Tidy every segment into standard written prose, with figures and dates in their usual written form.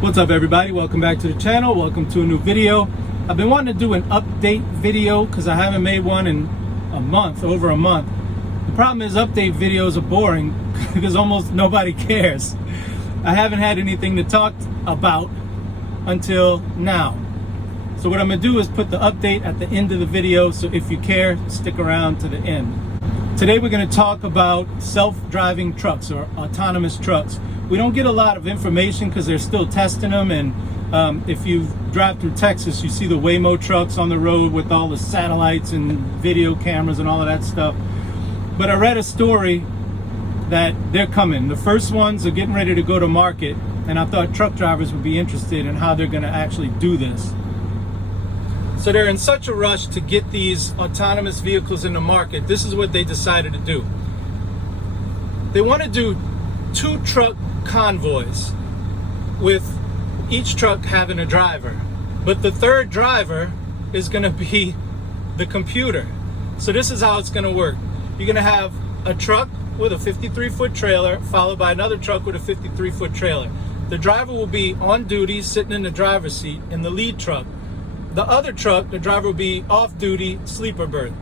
What's up, everybody? Welcome back to the channel. Welcome to a new video. I've been wanting to do an update video because I haven't made one in over a month. The problem is update videos are boring because almost nobody cares. I haven't had anything to talk about until now. So what I'm gonna do is put the update at the end of the video, so if you care, stick around to the end. Today we're gonna talk about self-driving trucks or autonomous trucks. We don't get a lot of information because they're still testing them, and if you drive through Texas, you see the Waymo trucks on the road with all the satellites and video cameras and all of that stuff. But I read a story that they're coming. The first ones are getting ready to go to market, and I thought truck drivers would be interested in how they're going to actually do this. So they're in such a rush to get these autonomous vehicles in the market. This is what they decided to do. They want to do 2 truck convoys, with each truck having a driver, but the third driver is going to be the computer. So this is how it's going to work. You're going to have a truck with a 53-foot trailer followed by another truck with a 53-foot trailer. The driver will be on duty, sitting in the driver's seat in the lead truck. The other truck, the driver will be off duty, sleeper berth,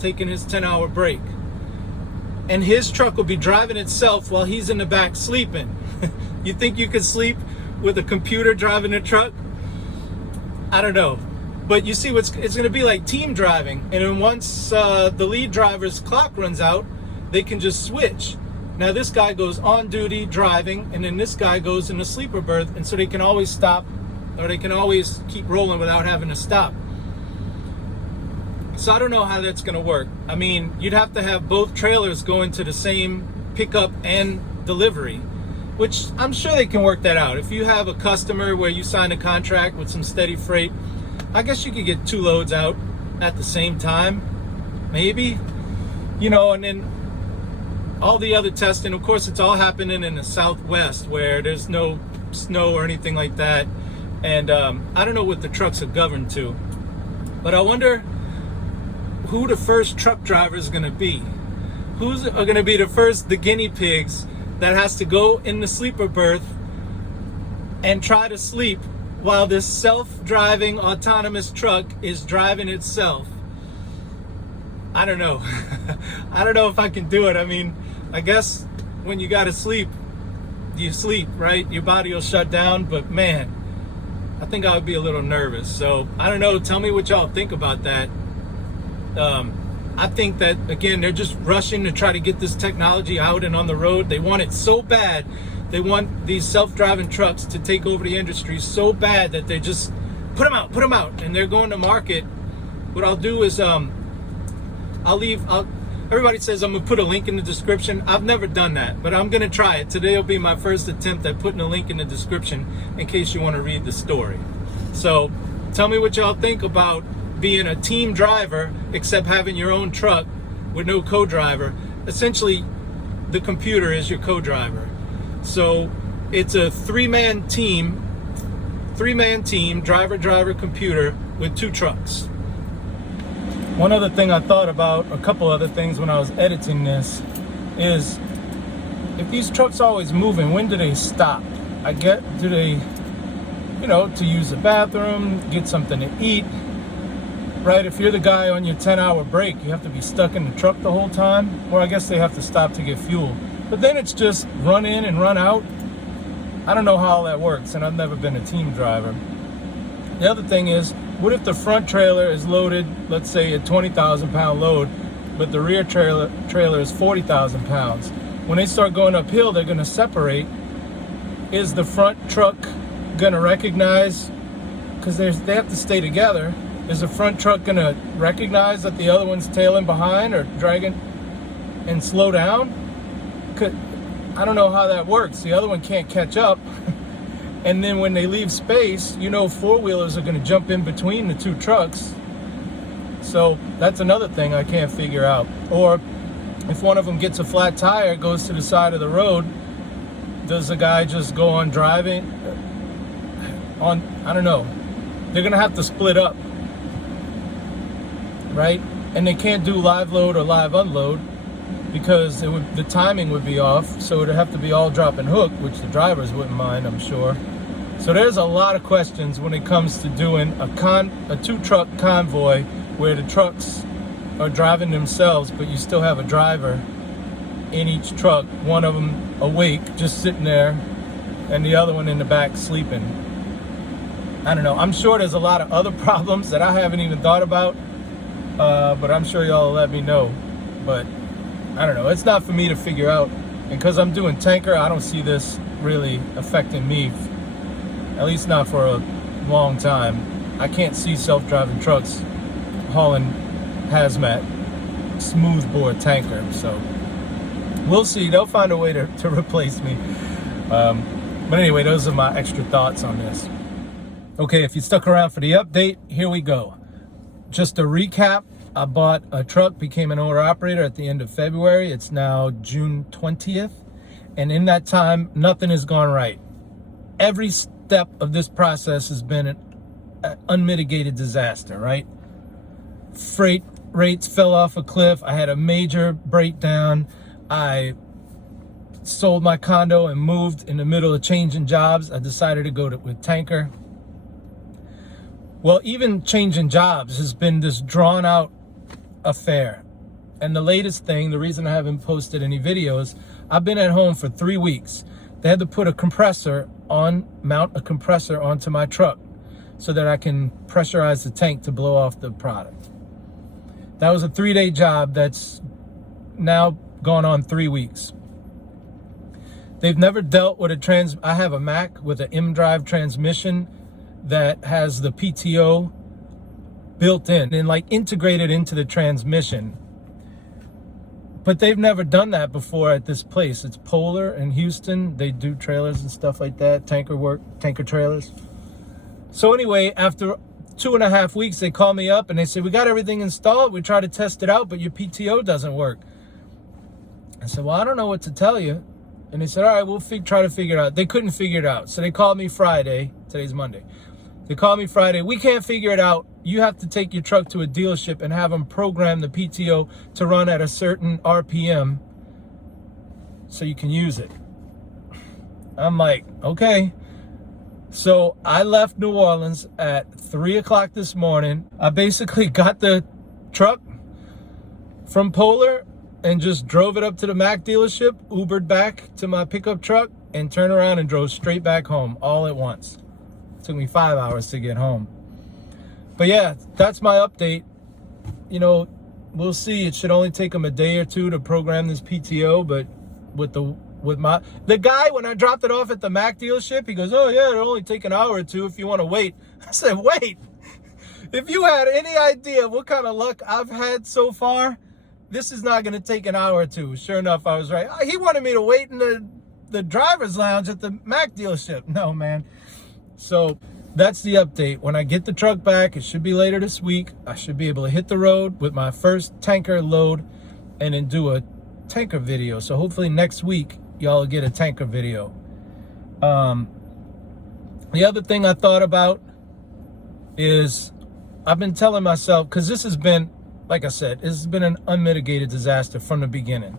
taking his 10-hour break. And his truck will be driving itself while he's in the back sleeping. You think you could sleep with a computer driving a truck? I don't know. But you see, it's going to be like team driving. And then once the lead driver's clock runs out, they can just switch. Now this guy goes on duty driving, and then this guy goes in the sleeper berth, and so they can always stop, or they can always keep rolling without having to stop. So I don't know how that's going to work. I mean, you'd have to have both trailers going to the same pickup and delivery, which I'm sure they can work that out. If you have a customer where you sign a contract with some steady freight, I guess you could get 2 loads out at the same time, maybe, you know. And then all the other testing, of course, it's all happening in the Southwest where there's no snow or anything like that. And I don't know what the trucks are governed to, but I wonder who the first truck driver is going to be. Who's going to be the guinea pigs that has to go in the sleeper berth and try to sleep while this self-driving autonomous truck is driving itself? I don't know. I don't know if I can do it. I mean, I guess when you got to sleep, you sleep, right? Your body will shut down, but man, I think I would be a little nervous. So I don't know. Tell me what y'all think about that. I think that, again, they're just rushing to try to get this technology out and on the road. They want it so bad. They want these self-driving trucks to take over the industry so bad that they just put them out, and they're going to market. What I'll do is everybody says I'm gonna put a link in the description. I've never done that, but I'm gonna try it. Today will be my first attempt at putting a link in the description in case you want to read the story. So tell me what y'all think about being a team driver, except having your own truck with no co-driver. Essentially, the computer is your co-driver. So it's a three-man team, driver, computer, with 2 trucks. One other thing I thought about, a couple other things when I was editing this, is if these trucks are always moving, when do they stop? Do they, to use the bathroom, get something to eat? Right, if you're the guy on your 10-hour break, you have to be stuck in the truck the whole time, or I guess they have to stop to get fuel. But then it's just run in and run out. I don't know how all that works, and I've never been a team driver. The other thing is, what if the front trailer is loaded, let's say a 20,000-pound load, but the rear trailer is 40,000 pounds? When they start going uphill, they're going to separate. Is the front truck going to recognize, because they have to stay together, is the front truck going to recognize that the other one's tailing behind or dragging and slow down? I don't know how that works. The other one can't catch up. And then when they leave space, 4-wheelers are going to jump in between the 2 trucks. So that's another thing I can't figure out. Or if one of them gets a flat tire, goes to the side of the road, does the guy just go on driving? I don't know. They're going to have to split up, right? And they can't do live load or live unload because the timing would be off. So it'd have to be all drop and hook, which the drivers wouldn't mind, I'm sure. So there's a lot of questions when it comes to doing a 2-truck convoy where the trucks are driving themselves, but you still have a driver in each truck, one of them awake, just sitting there, and the other one in the back sleeping. I don't know. I'm sure there's a lot of other problems that I haven't even thought about, but I'm sure y'all will let me know. But I don't know. It's not for me to figure out. And because I'm doing tanker, I don't see this really affecting me, at least not for a long time. I can't see self-driving trucks hauling hazmat smoothbore tanker, so we'll see. They'll find a way to replace me. But anyway, those are my extra thoughts on this. Okay, if you stuck around for the update, here we go. Just a recap, I bought a truck, became an owner-operator at the end of February. It's now June 20th, and in that time, nothing has gone right. Every step of this process has been an unmitigated disaster, right? Freight rates fell off a cliff. I had a major breakdown. I sold my condo and moved in the middle of changing jobs. I decided to go with tanker. Well, even changing jobs has been this drawn out affair. And the latest thing, the reason I haven't posted any videos, I've been at home for 3 weeks. They had to put mount a compressor onto my truck so that I can pressurize the tank to blow off the product. That was a 3-day job that's now gone on 3 weeks. They've never dealt with I have a Mack with an M-drive transmission that has the PTO built in and like integrated into the transmission. But they've never done that before at this place. It's Polar in Houston. They do trailers and stuff like that, tanker trailers. So anyway, after 2.5 weeks, they called me up and they said, we got everything installed. We tried to test it out, but your PTO doesn't work. I said, well, I don't know what to tell you. And they said, all right, we'll try to figure it out. They couldn't figure it out. So they called me Friday. Today's Monday. They called me Friday. We can't figure it out. You have to take your truck to a dealership and have them program the PTO to run at a certain RPM so you can use it. I'm like, okay. So I left New Orleans at 3 o'clock this morning. I basically got the truck from Polar and just drove it up to the Mack dealership, Ubered back to my pickup truck, and turned around and drove straight back home all at once. It took me 5 hours to get home. But yeah, that's my update. You know, we'll see. It should only take them a day or two to program this PTO, but the guy, when I dropped it off at the Mack dealership, he goes, oh yeah, it'll only take an hour or two if you want to wait. I said, wait, if you had any idea what kind of luck I've had so far, this is not going to take an hour or two. Sure enough, I was right. He wanted me to wait in the driver's lounge at the Mack dealership. No, man. So that's the update. When I get the truck back, it should be later this week. I should be able to hit the road with my first tanker load and then do a tanker video. So hopefully next week, y'all will get a tanker video. The other thing I thought about is I've been telling myself, because this has been, like I said, this has been an unmitigated disaster from the beginning.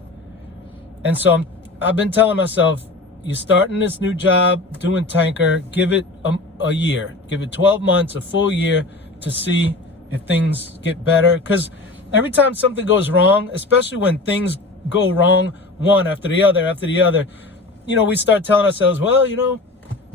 And so I've been telling myself, you're starting this new job, doing tanker, give it a year. Give it 12 months, a full year, to see if things get better. Because every time something goes wrong, especially when things go wrong one after the other, you know, we start telling ourselves, well, you know,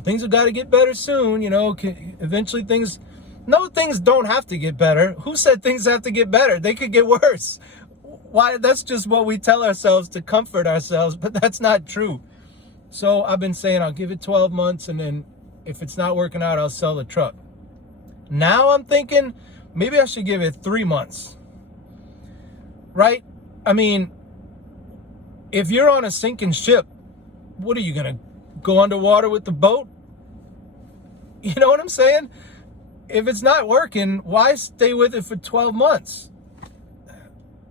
things have got to get better soon. You know, eventually things don't have to get better. Who said things have to get better? They could get worse. Why? That's just what we tell ourselves to comfort ourselves, but that's not true. So I've been saying I'll give it 12 months, and then if it's not working out, I'll sell the truck. Now I'm thinking maybe I should give it 3 months. Right? I mean, if you're on a sinking ship, what are you going to go underwater with the boat? You know what I'm saying? If it's not working, why stay with it for 12 months?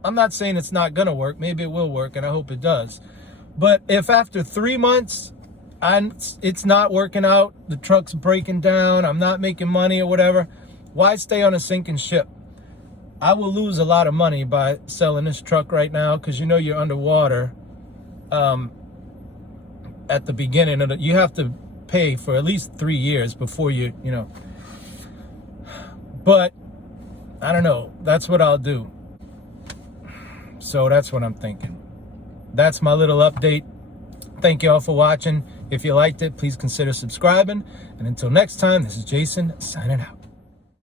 I'm not saying it's not going to work. Maybe it will work, and I hope it does. But if after 3 months, it's not working out, the truck's breaking down, I'm not making money or whatever, why stay on a sinking ship? I will lose a lot of money by selling this truck right now, because you know you're underwater at the beginning. You have to pay for at least 3 years before you know. But I don't know. That's what I'll do. So that's what I'm thinking. That's my little update. Thank you all for watching. If you liked it, please consider subscribing. And until next time, this is Jason signing out.